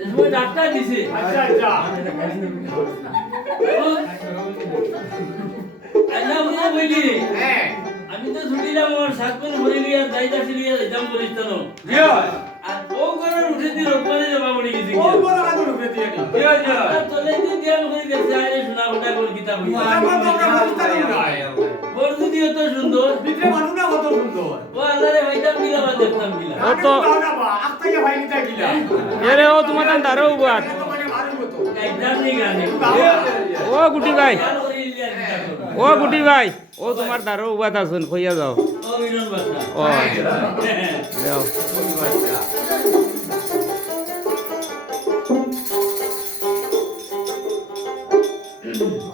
সময় ডাক্তার দিছে আচ্ছা আচ্ছা আইনা বুঝা বইলি হ্যাঁ আমি তো ছুটিলাম আমার সাতদিন ভরে লিয়া যাইতাছি লিয়া যাইতাম করিস্তানো জিও আর ও করে উঠে দি রোপরে যাবা পড়ে গেছি ও বড় কাজ রূপে দিয়ে নি জিও জিও আর তোলে দি ধ্যান করে দেখছে আরে শোনা ওটা করে কিতাব হইছে আমার তো আমরা বুঝতে না বর্দি দিও তো সুন্দর ভিতরে মানুষ না কত সুন্দর ও আল্লাহরে হইতাম গিলা বা দেখতাম গিলা ও তো আত্মাকে ভাই নিতে গিলা এরে ও তোমার দান দারো উবাত তো মানে মারুম তো কাইতাম নি গানে ও গুটি ভাই ধ্যান করে লিয়া কিতাব ও গুটি ভাই ও তোমার দারো উবাত আছেন কইয়া যাও ও মিলন বাসা ও যাও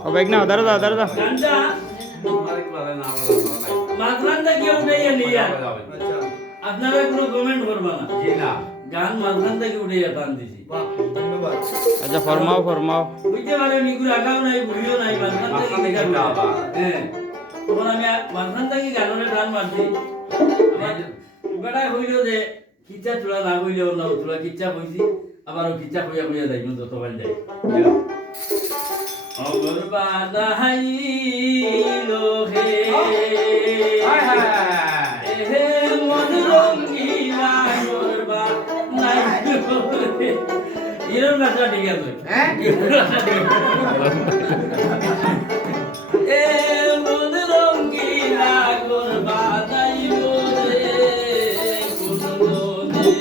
ও বাইক না দাঁড়া দাও দাঁড়া দাও গানটা মাঝখানটা কেউ উঠাইয়া নিয়া আপনারা কোনো কমেন্ট করবা না গান মাঝখান থেকে উঠাইয়া টান দিছি আচ্ছা ফরমাও ফরমাও বুঝতে পারে নিগুর আগাও নাই বুড়িও নাই মাঝখান থেকে গিটার উঠাইয়া। হ্যাঁ তখন আমি মাঝখান থেকে গানের টান মারছি আমার বেটায় হইল যে কিচ্ছা চূড়া না হইলেও না চূড়া কিচ্ছা হইছি আবার ও কিচ্ছা হইয়া হইয়া যাই যতবার যাই অমর বাদাইল হে হায় হায় হে মন রঙ্গিলা মোর বাদাইল হে ইরন ভাষা ঠিক আছে হ্যাঁ এ মন রঙ্গিলা মোর বাদাইল রে কুন্দনে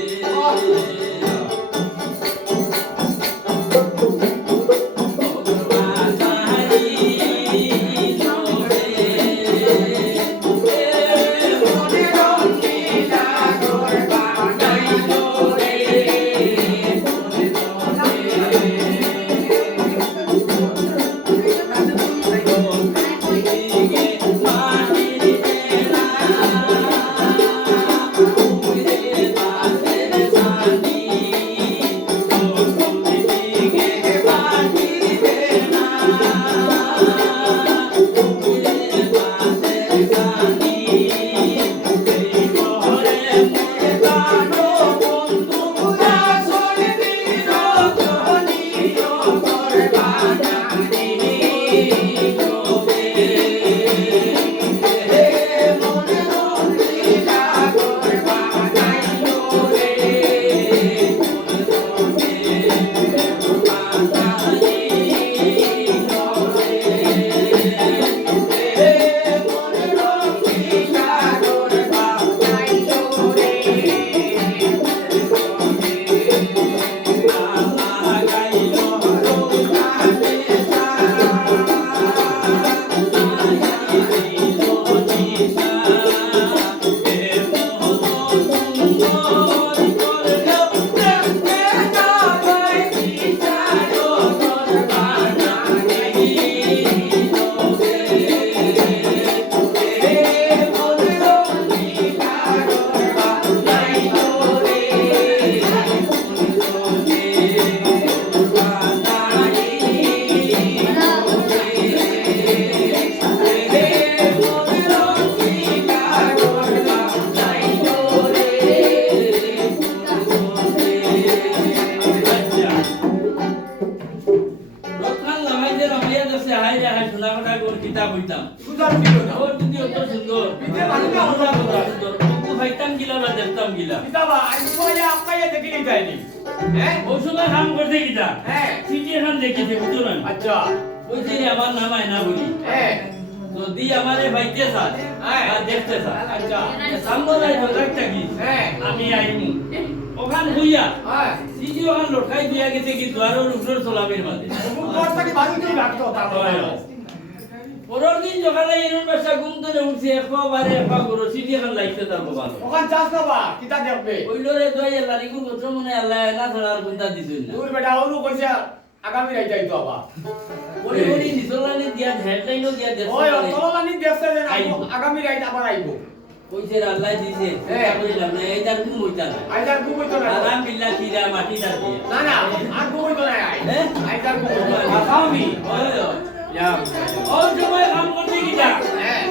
কিতাব হইতাম সুদার দিল না ওর যদি অত সুন্দর ভিতরে মানুষ না কত সুন্দর ওকে ভাইতাম গিলা না দেখতাম গিলা কিতাবা আজ পয়লা আপনাকে দেখি যায়নি হ্যাঁ ওই সময় কাম করতে গিতা হ্যাঁ সিটি এখন দেখিছে বুঝছো না আচ্ছা ওই যে আমার নাম আয়না বলি হ্যাঁ যদি আমারে ভাইতে স্যার হ্যাঁ। আর দেখতে স্যার আচ্ছা সামনে ভাগটা কি হ্যাঁ আমি আইমু ওখান হইয়া হ্যাঁ সিটি ওখান লটকাই দিয়া গেছে কি দ্বারের উপর চলাবের মাঝে মুখ থেকে বাড়ি দিয়ে রাখতো তারপরে পরের দিন যখন ইরুন বাসা ঘুম থেকে উঠছে একবারে একবার করো সিটি এখন লাইতে তার বাবা ওখান চাষ না বা কিতা দেখবে ওইলো রে দই আল্লাহ রিকু গোত্র মনে আল্লাহ না ছাড়া আর কোনটা দিছুন না দূর বেটা ওরু কইছে আগামী রাই যাইতো আবার ওই ওই নিসলানি দিয়া হেডলাইনও দিয়া ওই দেখছ তলানি দেখছে যে আইবো। আগামী রাই আবার আইবো কইছে আল্লাহ দিছে হ্যাঁ। কইলাম না এই তার কোন মইতা না আইদার ঘুমইতো না আরাম বিল্লাহ কিরা মাটি দার দিয়া না না আর ঘুমইতো না হ্যাঁ? আইদার ঘুমইতো না আসামি ওই সময় কাম করতে গিয়া হ্যাঁ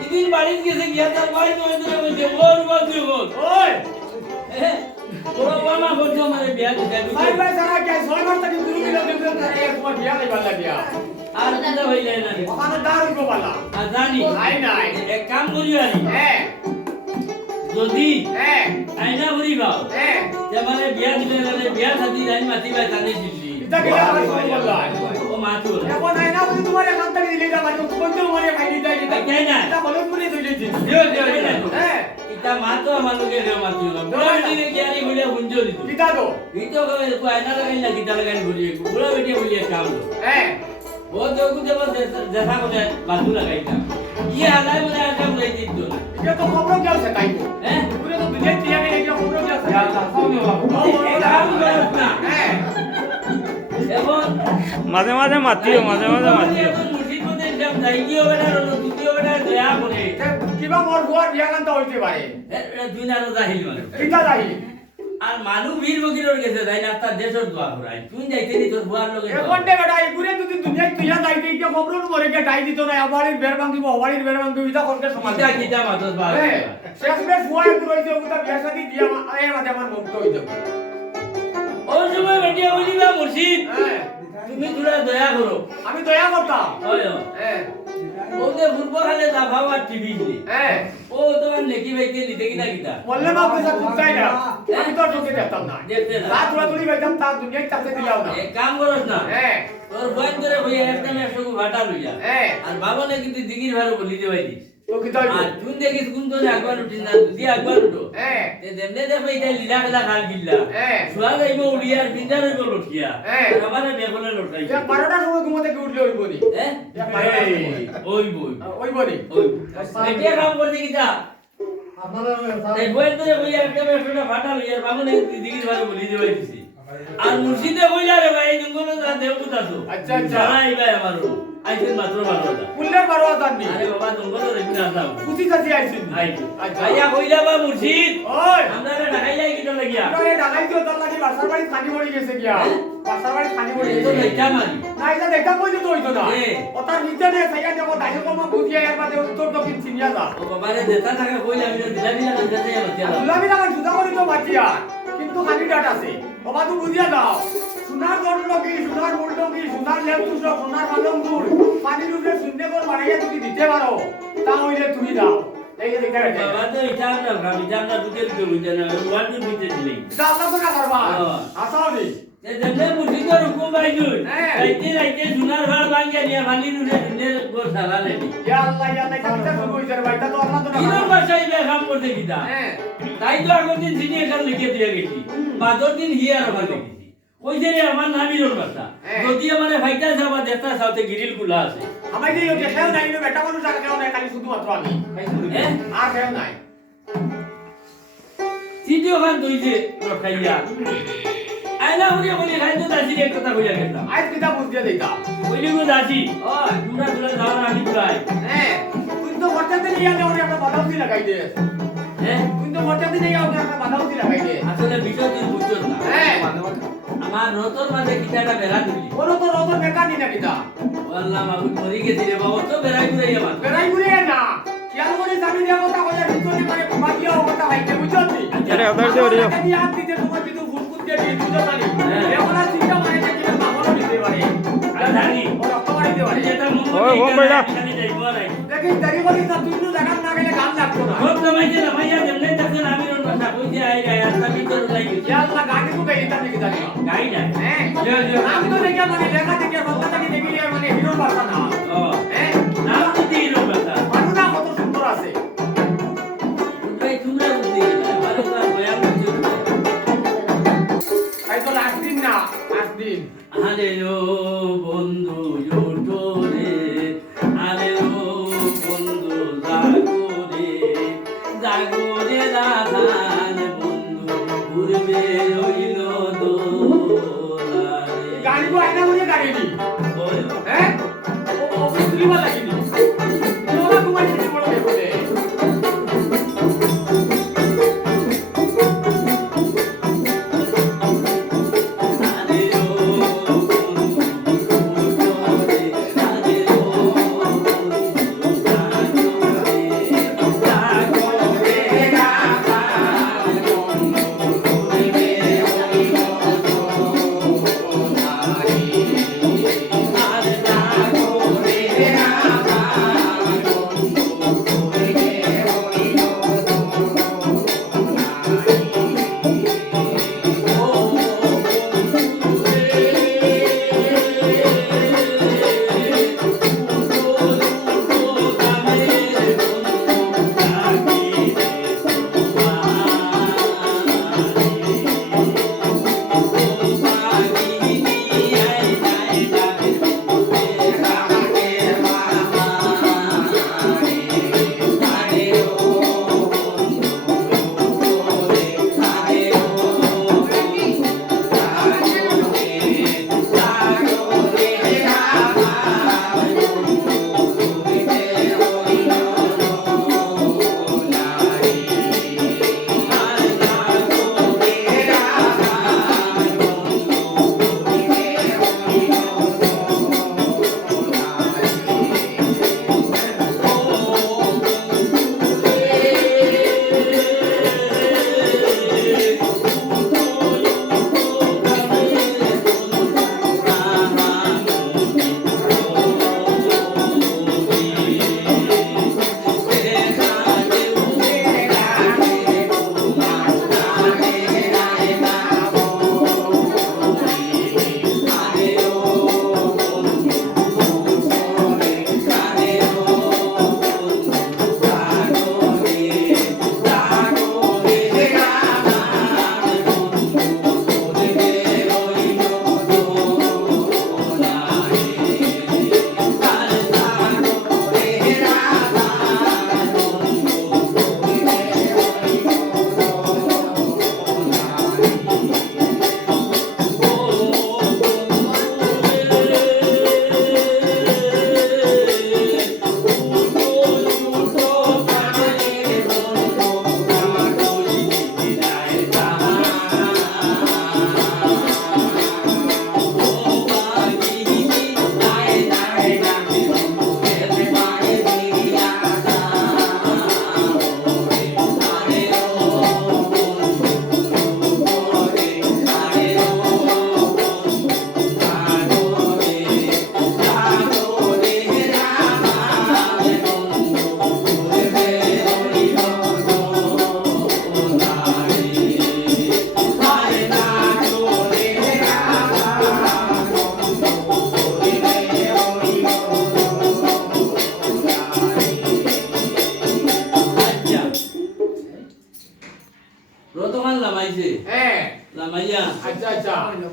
দিদির বাড়ি গেছে গিয়া তার বাড়ি নয় কইছে ওর বাদ ওর ওই হ্যাঁ ওরা বাবা বলছো মানে বিয়া দিতে ভাই ভাই সারা কে 6 মাস থেকে গুরু মিলে দেখবেন তারা এক তোমার বিয়া লাইবার লাগিয়া আর দিতে হইলে না ওখানে দাঁড় হইব বালা আর জানি নাই নাই এক কাম করি আনি হ্যাঁ যদি হ্যাঁ আইনা ভরি পাও হ্যাঁ যে মানে বিয়া দিলে মানে বিয়া সাথী লাইন মাতি বাই জানি দিল্লি এটা কি আমার সব বললা ও মাতু এখন নাই না বলি তোমার এখান থেকে দিলে যা বাড়ি কোনতে মারে খাই দিতে এটা তাই না এটা বলে পুরি দিলে দিন দিও দিও হ্যাঁ ইতা মাতো আমার লোকে রে মাতু বুড়া বেটি গিয়ারি বলে হুঞ্জো দিত কিটা তো ইতো কো আইনা লাগাই না কিতা লাগাই বলি বুড়া বেটি বলি কাম লো হ্যাঁ ও দেখু দেব দেখা করে বাজু লাগাই না ইয়ে হালাই বলে আটা বলে দিত না এটা তো খবর কেউ সে তাইবো হ্যাঁ পুরো তো দুনিয়া টিয়া কে এটা খবর কেউ সে হ্যাঁ এখন মাঝে মাঝে মাতিও মাঝে মাঝে মাতিও এখন মুসিবতে যাব যাইও বেটা রলো দ্বিতীয় বেটা দয়া করে কিবা মোর বুয়ার বিয়া কান্তা হইতে পারে এটা দুই নারো জাহিল মানে কিটা যাই আর মানু বীর বকিরর গেছে তাই না তার দেশর দোয়া করাই তুই যাইতে নি তোর বুয়ার লগে এখন দে বেটা ইগুরে যদি দুনিয়া টিয়া যাইতে এটা খবর মরে কে টাই দিত না আবারির বের ভাঙিব আবারির বের ভাঙিব এটা করতে সমাজ কিতা কিতা মাতস বা হ্যাঁ শেষ মে ফুয়ায় পুরোইতে ওটা বিয়া শাদি দিয়া আয় মাঝে আমার মুক্ত হই যাবে ওই সময় বেটিয়া বলিবা মুর্শিদ হ্যাঁ তুমি তোরা দয়া করো আমি দয়া করতাম হয় হ্যাঁ ওতে ফুটবল খালে দাফাও আর টিভি দিলে হ্যাঁ ও তোমার নেকি বাইতে দিতে কিনা কিতা বললে মা পয়সা খুঁজতাই না আমি তো ঠকে দেখতাম না দেখতে না তা তোরা তুলি বাইতাম তা দুনিয়ায় চাপতে দিলাও না এক কাম করস না হ্যাঁ তোর বয়ন ধরে হইয়া একটা একশো ভাটা লইয়া হ্যাঁ আর বাবানে কিন্তু দিগির ভালো বলি দেবাই দিস তো কি তাই আর তুই দেখিস কোন তোর আগবার উঠিস না তুই আগবার উঠো হ্যাঁ তে দেমনে দেখো এটা লীলা খেলা খাল গিল্লা হ্যাঁ সুয়া যাইব উড়িয়ার বিন্দার হইব লটকিয়া হ্যাঁ। আমারে বেকলে লটাই এটা 12টার সময় ঘুমো থেকে উঠলে হইব নি হ্যাঁ ওই বই হইব নি ওই এটা কাম করতে কিতা এই বইয়ের ধরে হইয়া একটা একশোটা ভাটা লইয়ার বাবানে দিগির ভালো বলি দেবাই দিছি আর মুর্শিদে কইলা রে ভাই জঙ্গল যা দেবুত আছো আচ্ছা, আচ্ছা। জানাই ভাই আমারও আইছেন মাত্র 12টা ফুলের 12 জাননি আরে বাবা জঙ্গল রেখে আসাও কুচি চাচি আইছিন আইছে আচ্ছা আইয়া কইলা বা মুর্শিদ ওই আমরা ঢাকাই যাই কিটা লাগিয়া তোরে ঢাকাই দিও তোর লাগি বাসার বাড়ি খানি পড়ি গেছে গিয়া বাসার বাড়ি খানি পড়ি এই তো গেছে দেখা মারি না এটা দেখা কইতে তো হইতো না এ। ও তার নিচে নে সাইয়া যাব দাইও কমা বুঝিয়া এর বাদে উত্তর দক্ষিণ চিনিয়া যা ও বাবারে দেতা টাকা কইলা আমি দিলা দিলা কাছে যাই বাচ্চা গুলাবি লাগা জুদা করি তো বাঁচিয়া কিন্তু খানি ডাট আছে বাবা তো বুঝিয়া দাও সোনার দড় কি সোনার উল্টো কি সোনার লেবু সব সোনার পালং গুড় পানির উপরে শূন্য করে বানাইয়া তুমি দিতে পারো তা হইলে তুমি দাও এই যে দেখা গেছে বাবা তো এটা না আমি জানা দুকে দুকে বুঝে না ওয়ার্ড বুঝে দিলি এটা আল্লাহ তো না করবা হ্যাঁ। আসাও নি এ দেমনে মুর্শিদের হুকুম বাইজুই হ্যাঁ। রাইতে সুনার ভাড় ভাঙ্গিয়া নিয়া ফালি নুরে দিনের গোর সারা লেনি ইয়া আল্লাহ কিটা শুরু হইছে রে ভাই তা তো আল্লাহ তো না কিরম করবা। বাসাই বে কাম করতে কিটা হ্যাঁ তাই তো আগর দিন চিঠি এখন লিখে দিয়ে গেছি বাদর দিন হিয়ার আমার লিখেছি কইছে রে আমার নামিরর বাসা হ্যাঁ। যদি আমার ভাইটা যাবা দেখতা সাথে গিরিল কুলা আছে আমায় কি ওকে খেয়াল নাই রে বেটা মানুষ আর কেউ নাই খালি শুধুমাত্র আমি হ্যাঁ? আর কেউ নাই চিঠি ওখান দইছে রখাইয়া আইলা হরিয়া বলি খাইতে দাসি এক কথা কইয়া গেলাম আজ কিতা বুঝিয়ে দিতা কইলি গো দাসি ওই তোমরা তোরা যাওয়ার আগে তোরাই হ্যাঁ তুই তো মরতে নিয়ে আলে ওরে একটা বাদাউতি লাগাই দে হ্যাঁ তুই তো মরতে নিয়ে ওরে একটা বাদাউতি লাগাই দে আসলে বিষয় তুই বুঝছস না হ্যাঁ আমার রতর মাঝে কিটাটা বেড়া দিলি ওরে তো রত মেকানি না কিতা আল্লাহ মাবুদ মরি গেছি রে বাবা তো বেড়াই ঘুরাই আমার বেড়াই ঘুরে না খেয়াল করে জানি দিয়া কথা কইয়া ভিতরে মানে বাকিয়া কথা হইছে বুঝছস আরে ওদের যে ওরিও আমি হাত দিতে তোমার কিন্তু ফুটফুট দিয়ে দিয়ে বুঝছস জানি হ্যাঁ। এমন চিন্তা মানে যে কিনা বাবারও দিতে পারে আর জানি ও রক্ত মারিতে পারে যেটা মন ওই, ও বেড়া। খালি যাইবো আর আইবো। দেখি দেরি করি না তুই তো জায়গা না গেলে গান লাগতো না সব নামাইছে নামাইয়া যেমনে দেখছেন আমি রন ভাষা কইছে আই গায় রাস্তা ভিতর লাগি ইয়া আল্লাহ গাড়ি তো গাইতা দেখি জানি গাই না হ্যাঁ জয় জয় আমি তো দেখি মানে লেখা দেখি বাবা থেকে দেখি মানে হিরো ভাষা না ও হ্যাঁ নাম তো দিই রন ভাষা মানুষ না কত সুন্দর আছে ভাই তোমরা বুঝলি না আমার তো আর বয়ান বুঝছো তাই তো লাস্ট দিন না লাস্ট দিন আরে ও বন্ধু জোটো রে আরে ও বন্ধু জাগরে রাধান বন্ধু ঘুরবে রইল দোলারে গাড়ি কো আইনা করে গাড়ি নি ওই হ্যাঁ ও বিজলি वाला কি নি ওরা ঘুমাই কিছু বড় দেখতে আরে ও বন্ধু জোটো রে আরে ও বন্ধু জাগরে রাধান বন্ধু ঘুরবে আচ্ছা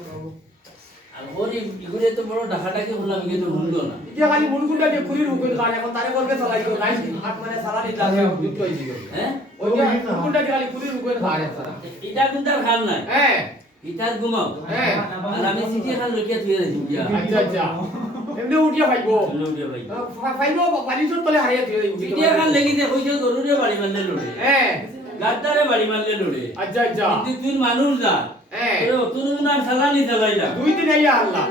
আর ওর ইগুরে তো বড় ডাকাটাকে হলাম কিন্তু ভুললো না ইয়া খালি মুনগুন্ডা যে কুড়ির হুকুম কার এখন তারে বলকে চালাই দিও নাই হাত মানে সালানি লাগে যুক্ত হই দিও হ্যাঁ ওই যে মুনগুন্ডা যে খালি কুড়ির হুকুম কার সারা এটা কিন্তু আর খাল নাই হ্যাঁ ইটার ঘুমাও হ্যাঁ আর আমি সিটি খাল লইয়া থুয়ে দিছি গিয়া আচ্ছা আচ্ছা এমনি উঠিয়া পাইবো লইয়া ভাই পাইবো বালিশর তলে হারিয়ে দিয়ে দিও সিটি খাল লেগিতে কইছে গরুরে বাড়ি মারলে লড়ে হ্যাঁ গাদ্দারে বাড়ি মারলে লড়ে আচ্ছা আচ্ছা কিন্তু তুই মানুষ যা হ্যাঁ এ তুই না চালানি চালাই না দুই দিন আইয়া আল্লাহ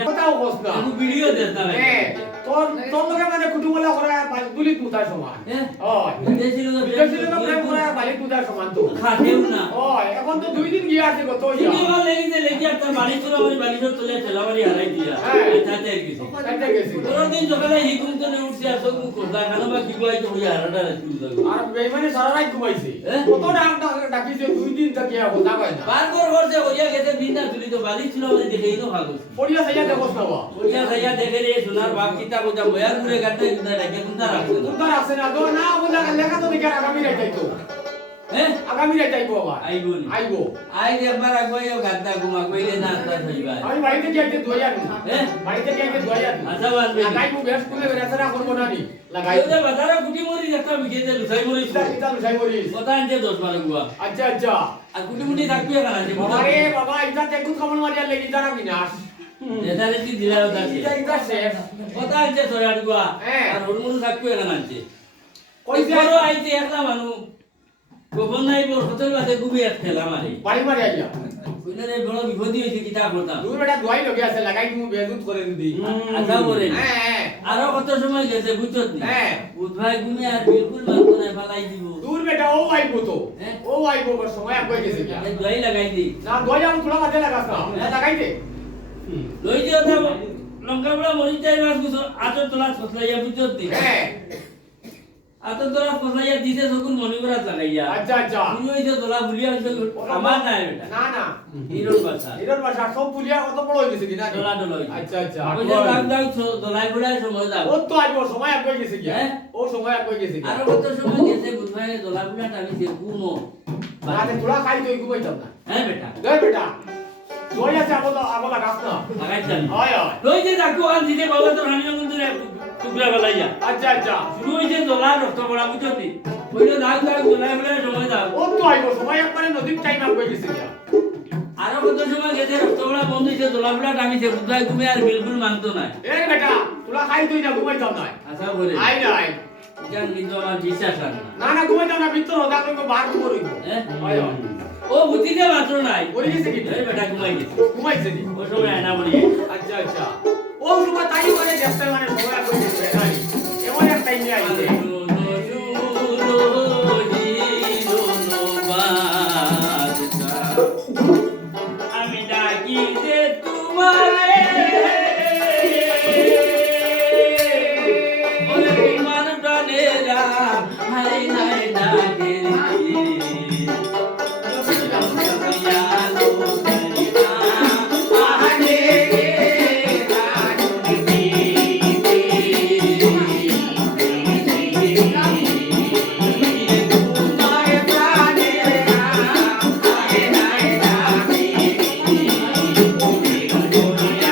কথাও বস না আমি ভিডিও দেখ না হ্যাঁ তোর তোর লগে মানে কুটুমলা করা বালি তুতার সমান হ্যাঁ হয় বিদেশি লোক বিদেশি লোক প্রেম করা বালি তুতার সমান তো খাটেও না হয় এখন তো দুই দিন গিয়া আছে কত ইয়া সিটি খাল লেগিতে লেগে একটা বাড়ি তোলা বাড়ি বাড়ির তোলে ঠেলাবাড়ি হারাই দিয়া হ্যাঁ। তাতে আর কিছু কাটতে গেছি তোর দিন সকালে হিকুম তো উঠছি আর সব কথা খানো বা কি কইতো হইয়া হারাটা রাখি দাও আর বেইমানে সারা রাত ঘুমাইছে হ্যাঁ? কত ডাকিছে দুই দিন থাকিয়া কথা কয় না বার কর করতে হইয়া গেছে বিন্দা তুলি তো বাড়ি ছিল আমাদের দেখেই তো ভালো পড়িয়া সাইয়া দেখোস না বা হইয়া খাইয়া দেখে রে সোনার বাপ কিতা কইতা বয়ার ঘুরে গাতে কিতা রেখে কুন্দা রাখছে না তুতার আছে না তো না বলা লেখা তো দেখে আগামী রাত যাইতো হ্যাঁ আগামী রাত যাইবো আবার আইবো আইবো আই একবার আগুয়াইও গাদ্দা ঘুমা কইলে না তা হইবা আমি বাড়িতে যাইতে দোয়া নি হ্যাঁ বাড়িতে যাইতে দোয়া নি আচ্ছা বানবে লাগাইবো বেশ করে বেরাসরা করব না নি লাগাই লাগাইতে বাজারে গুটি মরি একটা বিকেতে লুসাই মরি ইতা ইতা লুসাই মরিস কথা আনতে 10 12 গুয়া আচ্ছা আচ্ছা আর গুটি মুটি থাকবে কেন যে আরে বাবা ইতা তে কুত কমন মারিয়া লাগি জানা বিনাশ এটারে কি দিলাও দাকে ইতা ইতা শেষ কথা আনতে 6 গুয়া হ্যাঁ। আর হরমুন থাকবে কেন আনতে কইছে বড় আইতে একলা মানু গোপন নাই বড় হোটেল আছে গুবি এক খেলা মারি বাড়ি মারি আইয়া কইলে বড় বিপদি হইছে কিতা করতাম দুই বেটা দোয়াই লগে আছে লাগাই তুমি বেজুত করে দি আচ্ছা বলে হ্যাঁ হ্যাঁ আরো কত সময় গেছে বুঝছত নি হ্যাঁ। বুধভাই ঘুমে আর বিলকুল মানতো না ফালাই দিব দূর বেটা ও আইবো তো হ্যাঁ। ও আইবো বড় সময় কই গেছে কি এই দই লাগাই দি না দোয়া যাও তোলা মাঝে লাগাস না হ্যাঁ লাগাই দে লই দিও তো লঙ্কা বড় মরি যাই মাস গুছো আতর তোলা ফসলাইয়া বুঝছত নি হ্যাঁ আতর তোলা ফসলাইয়া দিতে সকল মনি করা লাগাইয়া আচ্ছা আচ্ছা তুমি হইছে তোলা ভুলিয়া হইছে আমার নাই বেটা না না হিরোর বাচ্চা এর বাসা সব পুলিয়া কত বড় হই গেছে কি না তোলা তোলা আচ্ছা আচ্ছা কইছে দাগ দাগ তোলাই গুলাই সময় দাও ও তো আইবো সময় কই গেছে কি হ্যাঁ? ও সময় কই গেছে কি আরো কত সময় গেছে বুধভাই তোলা গুলা টানিছে ঘুমো না তে তোলা খাই তুই ঘুমাইতাম না হ্যাঁ বেটা দে বেটা দোয়া আছে আবো লাগাস না লাগাইছান হয় হয় লই যে ডাকু আন দিতে বাবা তো রানিয়া কিন্তু টুকরা বেলাইয়া আচ্ছা আচ্ছা শুরু হইছে দোলা রক্ত পড়া বুঝতি কইলো দাগ দাগ দোলাই বলে সময় দাও ও তো আইবো সময় একবারে নদীর টাইম কই গেছে কি আরো কত সময় গেছে রক্ত পড়া বন্ধ হইছে দোলা বলা টানিছে বুধভাই ঘুমে আর বিলকুল মানতো না এ বেটা তোলা খাই তুই না ঘুমাইতাম না আশা করে আই নাই কেন কিন্তু আমার বিশ্বাস আর না না না ঘুমাইতাম না ভিতর ওদা কইব বার করইব হ্যাঁ? হয় হয় ও বুঝিতে মাত্র নাই ওই গেছে কি এই বেটা ঘুমাই গেছে ঘুমাইছে নি ও সময় আয়না বলি আচ্ছা আচ্ছা ও সময় তাই মানে দেখতে মানে সময় কই গেছে না এমন একটা টাইম আইছে আমি ডাকি যে তোমারে ওরে তোমার প্রাণেরা হাই নাই ডাকে Yeah.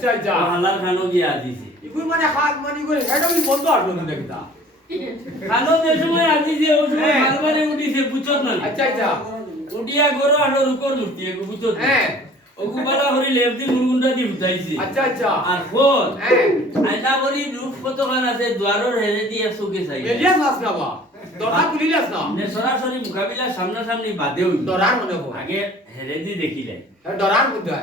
আচ্ছা আচ্ছা হালার খানো গিয়ে আজিছে ইগুই মানে খাট মানে করে হেড অফিস বন্ধ আসলো না কিতা খানো যে সময় আজিছে ওই সময় হ্যাঁ। মালবারে উঠিছে বুঝছত না আচ্ছা আচ্ছা উঠিয়া গরো আলো রুকর মূর্তি এগু বুঝছত হ্যাঁ ওগুবালা হরি লেফদি মুরগুন্ডা দি উঠাইছে আচ্ছা আচ্ছা আর ফোন হ্যাঁ আইনা বরি রূপ কতখান আছে দুয়ারর হেরে দিয়ে চোখে চাই এলিয়াস লাস না বা দরজা খুলিলাস না নে সরাসরি মুকাবিলা সামনাসামনি বাদে হইল দরার মনে হয় আগে হেরে দি দেখিলে দরার মধ্যে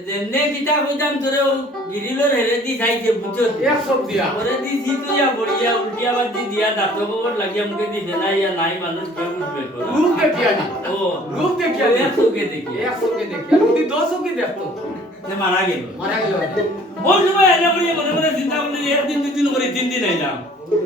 যেমনে কিতা কইতাম তোরে ও গিরিলর হেরে দি খাইছে বুঝছো এক সব দিয়া ওরে দি জিতুয়া বড়িয়া উল্টিয়া বাদ দি দিয়া দাঁত কবর লাগিয়া মুখে দি দেনাইয়া নাই মানুষ কে বুঝবে কোন রূপ দেখিয়া নি ও রূপ দেখিয়া নি এক চোখে দেখি এক সঙ্গে দেখিয়া যদি দশ সঙ্গে দেখতো সে মারা গেল মারা গেল ওই সময় এনে বড়িয়া মনে মনে চিন্তা করলি একদিন দুদিন করে 3 দিন আইলাম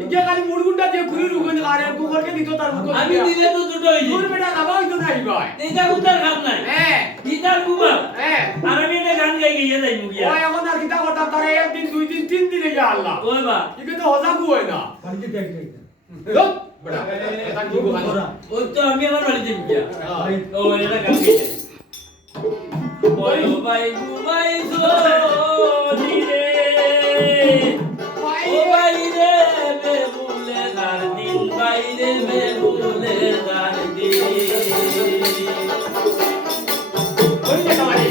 ইকে খালি মুরগুন্ডা দিয়ে ঘুরি রুগন আরে কুকুরকে দিত তার মুখ আমি দিলে তো দুটো হইছে মুর বেটা খাবা হইতো না ভাই এইটা কুতার খাম নাই হ্যাঁ কিতার কুবা হ্যাঁ আর আমি এটা গান গাই গিয়ে যাই মুগিয়া ওই এখন আর কিতা করতাম তারে একদিন দুই দিন তিন দিনে যা আল্লাহ ওই বা ইকে তো হজাকু হয় না লোক বেটা এটা কি গো ওই তো আমি আমার বাড়িতে মুগিয়া হ্যাঁ। ও এটা গান গাই যাই ওই ও ভাই ঘুমাই সোনি রে ও বাইরে বেবুলে দার দিন বাইরে বেবুলে দার দিন ওই যে তোমারে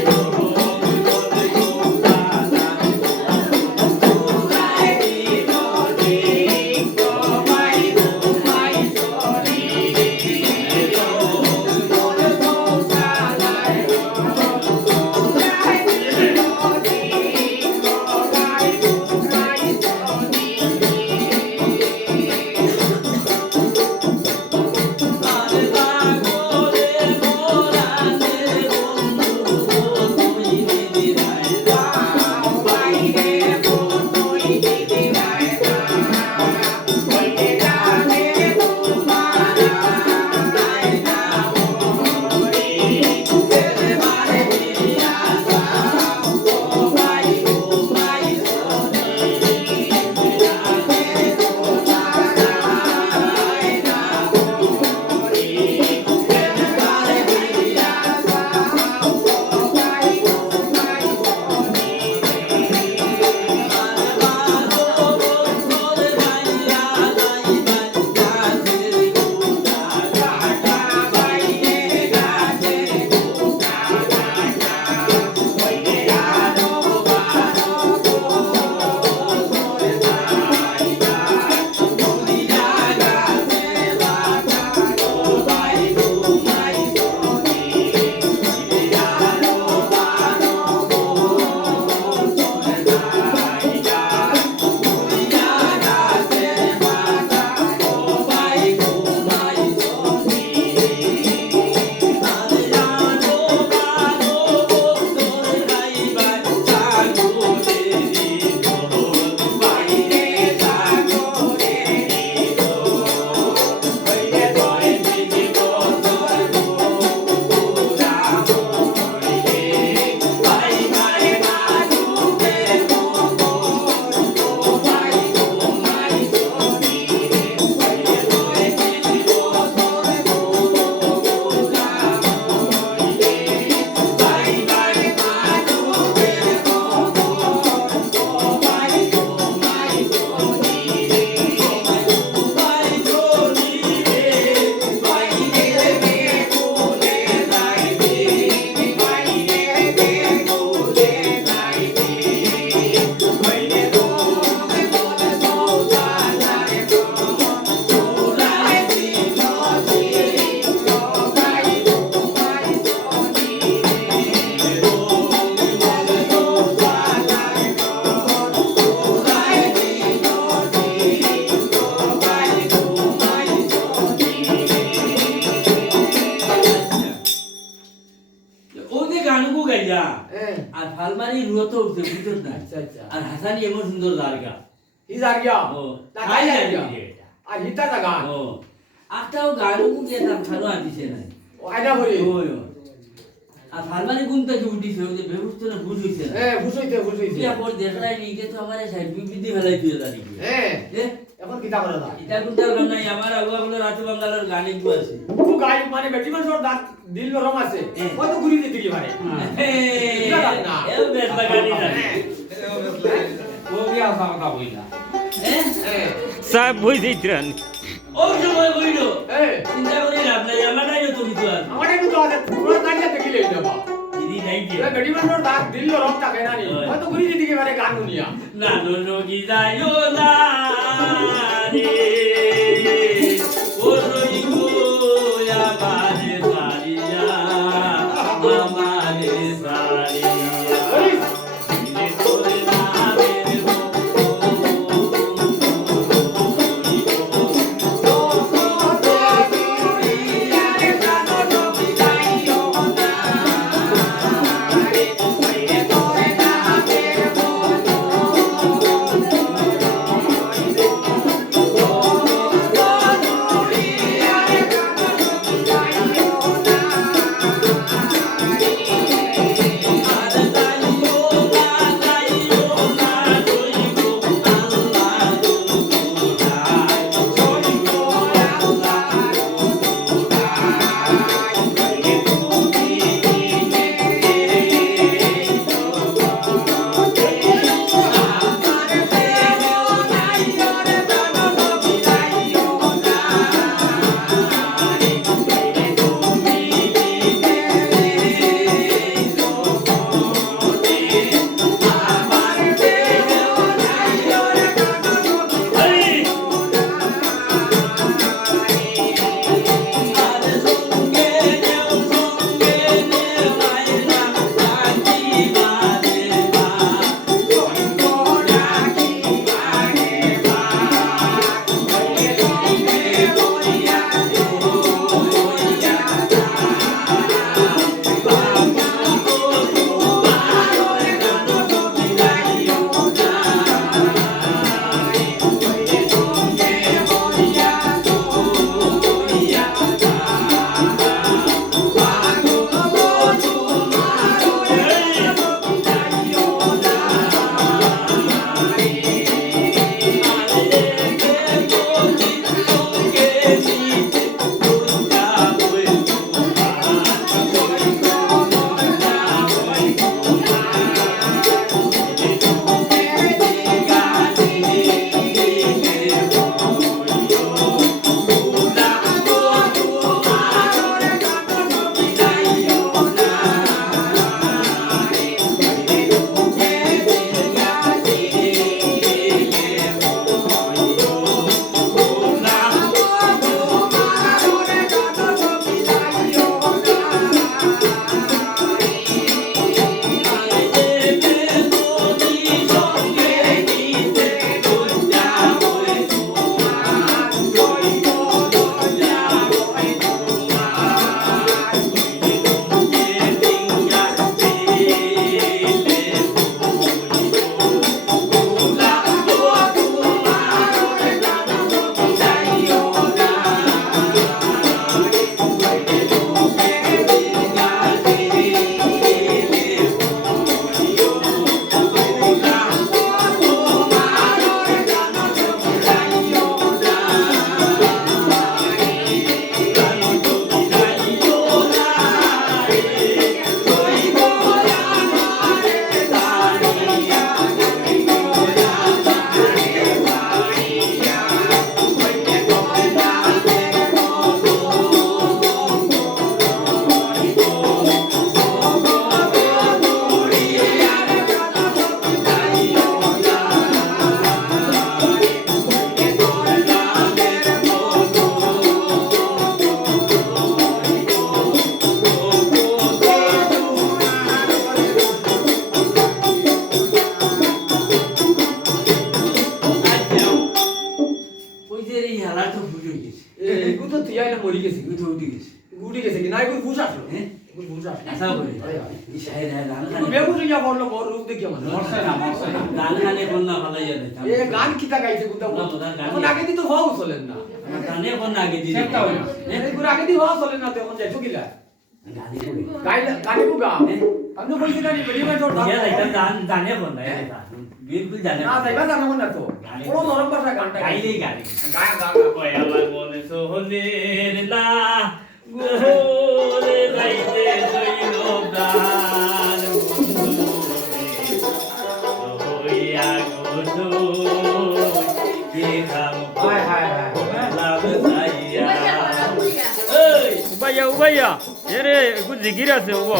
আর ফালমারি রুয়ত উঠছে বুঝছ না আচ্ছা আচ্ছা আর হাসানি এমন সুন্দর দারগা ই যার গিয়া ও না তাই যার গিয়া আর হিতা জায়গা ও আটাও গাড়ু দিয়ে তার খানো আদিছে না ও আইনা ভরি ও আর ফালমারি কোন থেকে উঠিছে ওই যে ব্যবস্থা না বুঝ হইছে না বুঝইতে ইয়া পর দেখাই নিকে তো আমারে সাইড বিধি ফেলাই দিয়ে দাঁড়ি এখন কিতা করা যায় এটা কোনটা গান নাই আমার আগুয়া গুলো রাত বাঙ্গালোর গানে গু আছে তু গাই মানে বেটি মানুষের দাঁত দিল নরম আছে কত ঘুরি দিতে কি পারে এ বেশ লাগানি না ও কি আসা কথা কইলা সাহেব বুঝি ত্রাণ ও সময় কইল এই চিন্তা করি লাভ নাই আমার নাই তো কিছু আর আমারে তো আছে পুরো কাটিয়া দেখিলে যাবা দিদি নাই কি এ বেডি মানোর দাঁত দিল রক থাকে না নি হয়তো গুরি দিদিকে মানে গান শুনিয়া না নো নো কি যাইও না রে ও রই গো আমারে সারিয়া আমারে সারিয়া ওই দিলে তোরে নামে মরি গেছে উঠে উঠে গেছে উঠে গেছে কি না এগুলো বুঝ আসলো হ্যাঁ এগুলো বুঝ আসলো আশা করি এই সাইড বেগুন ইয়া বললো বড় রূপ দেখিয়া মানে গান গানে বন্যা ভালো যাবে এ গান কিতা গাইছে গুদা এখন আগে দি তো হওয়া চলেন না গানে বন্যা আগে দিদি এগুলো আগে দি হওয়া চলেন না তো এখন যাইছো কিলা গানে কই গানে কুগা আপনি বলছি না বেড়ি মে তোর ইয়া লাইটা গান গানে বন্যা বিলকুল জানে না যাইবা জানো না তো পুরো নরম ভাষা গানটা গাইলেই গানে গায় গায় কয় আমার মনে সোহনের লা গোরে লাইতে জইল গান বন্ধুরে হইয়া উবাইয়া উবাইয়া এ রে একটু জিগির আছে উব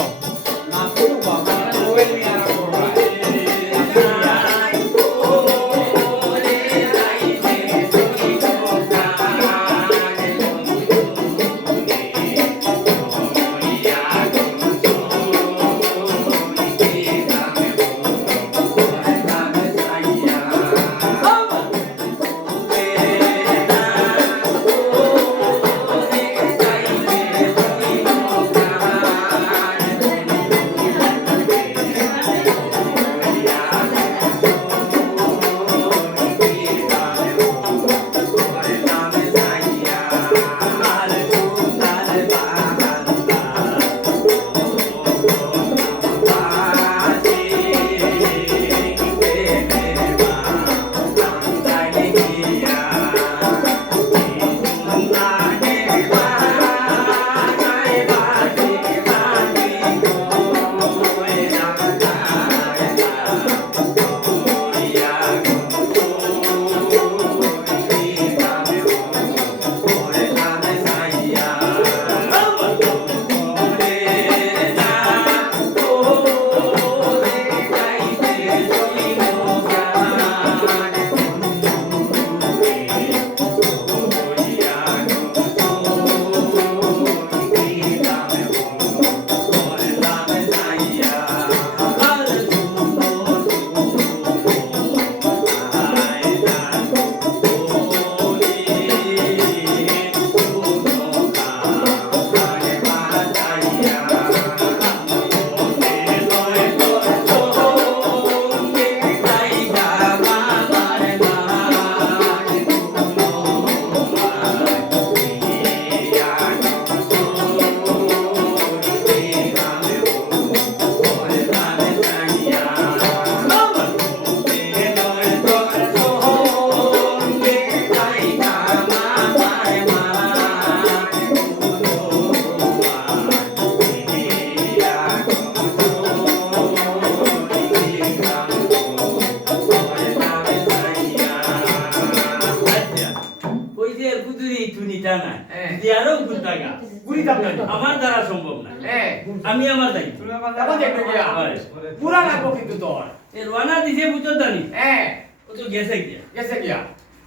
ওই যে কুতুরি টুনিটা না হ্যাঁ। দিয়ারও গুতাগা গুড়ি দাম নাই আমার দ্বারা সম্ভব না হ্যাঁ আমি আমার দায়িত্ব এখন দেখবে গিয়া হয়। পুরা লাগবো কিন্তু তোর এ রওনা দিছে বুঝতো জানি হ্যাঁ ও তো গেছে গিয়া গেছে গিয়া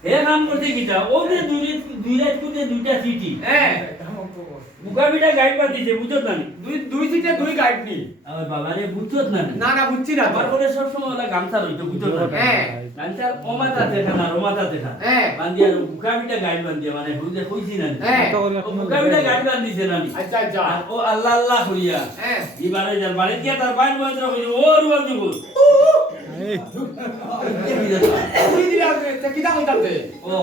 হে কাম করতে গিতা ও যে দুই রাত কুতে দুইটা সিটি হ্যাঁ মুকাবিটা গাইড পা দিছে বুঝতো জানি দুই সিটে দুই গাইড নি আমার বাবা রে বুঝতো না না না বুঝছি না তো তারপরে সব সময় ওলা গামছা রইতো বুঝতো না হ্যাঁ গামছা ওমাতা দেখা না ওমাতা দেখা হ্যাঁ বান্দিয়া মুকাবিটা গাইড বান্দিয়া মানে বুঝতে কইছি না হ্যাঁ ও মুকাবিটা গাইড বান্দিছে না আচ্ছা আচ্ছা আর ও আল্লাহ আল্লাহ করিয়া হ্যাঁ এবারে যার বাড়ি গিয়া তার বাইর বন্ধ কইছে ও রুয়াল দিব তুই দিলা কিটা কইতাতে ও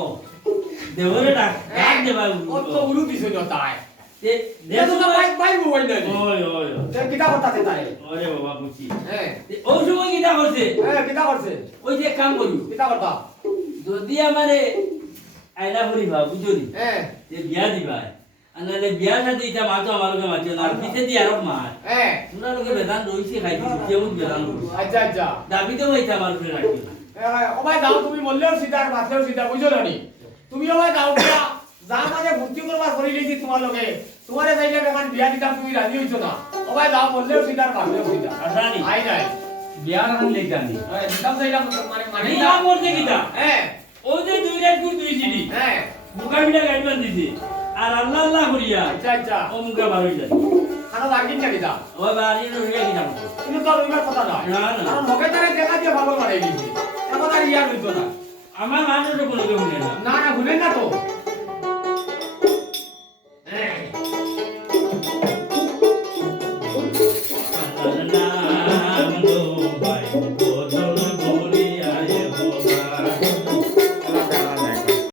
দেবরে ডাক ডাক দেবা ও তো উলু দিছ না তাই তে দে তো না বাইক বাইক বই না ওই ওই তে কিটা করতাতে তাই ওরে বাবা বুঝছি হ্যাঁ ও সময় কিটা করছে হ্যাঁ কিটা করছে ওই যে কাম করি কিটা করতা যদি আমারে আইলা করিবা বুঝলি হ্যাঁ যে বিয়া দিবা আনালে বিয়া সাথে এটা মাতো আমারকে মাতো না আর পিছে দি আরব মার হ্যাঁ তোমরা লোকে বেদান রইছে খাই দিছি কেমন বেদান রইছে আচ্ছা আচ্ছা দাবি তো হইছে আমার উপরে রাখি না ও ভাই দাও তুমি মরলেও সিধা আর বাঁচলেও সিধা বুঝছো না নি তুমি ও ভাই দাও কিয়া যা মানে ভর্তি করবার করে লিছি তোমার লগে তোমারে চাইলে বেমান বিয়া দিতাম তুমি রাজি হইছো না ও ভাই দাও মরলেও সিধা আর বাঁচলেও সিধা আসানি আই নাই বিয়া আনলে জানি হ্যাঁ দিতাম চাইলাম মানে মানে বিয়া করতে কিটা হ্যাঁ ও যে দুই রাত কুর দুই সিটি হ্যাঁ মুকাবিলা গাইবান দিছে আর আল্লাহ আল্লাহ করিয়া আচ্ছা আচ্ছা ও মুকা বারই যায় খানা লাগিন না দিতা ও বাড়ি রইয়া কিনা কিন্তু তো রইবার কথা না না, না। কারণ লগে তারে দেখা দিয়ে ভালো মারাই দিছি এখন আর ইয়ার হইতো না আমার মানুষের কোনো কেউ নেই না না না ভুলেন না তো না